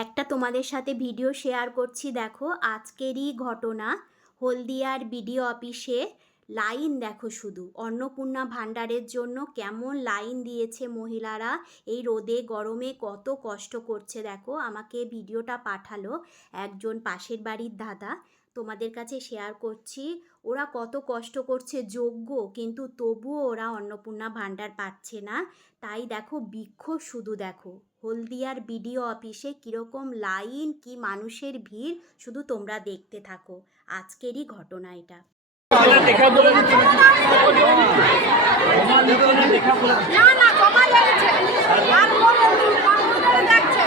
একটা তোমাদের সাথে ভিডিও শেয়ার করছি, দেখো আজকেরই ঘটনা। হলদিয়ার বিডিও অফিসে লাইন দেখো, শুধু অন্নপূর্ণা ভাণ্ডারের জন্য কেমন লাইন দিয়েছে মহিলারা। এই রোদে গরমে কত কষ্ট করছে দেখো। আমাকে ভিডিওটা পাঠালো একজন পাশের বাড়ির দাদা, তোমাদের কাছে শেয়ার করছি। ওরা কত কষ্ট করছে, যোগ্য, কিন্তু তবুও ওরা অন্নপূর্ণা ভাণ্ডার পাচ্ছে না। তাই দেখো বিক্ষোভ, শুধু দেখো হলদিয়ার বিডিও অফিসে কীরকম লাইন, কি মানুষের ভিড়, শুধু তোমরা দেখতে থাকো। আজকেরই ঘটনা এটা। না না জমা লেগেছে আর ওর কম্পিউটারে দেখছে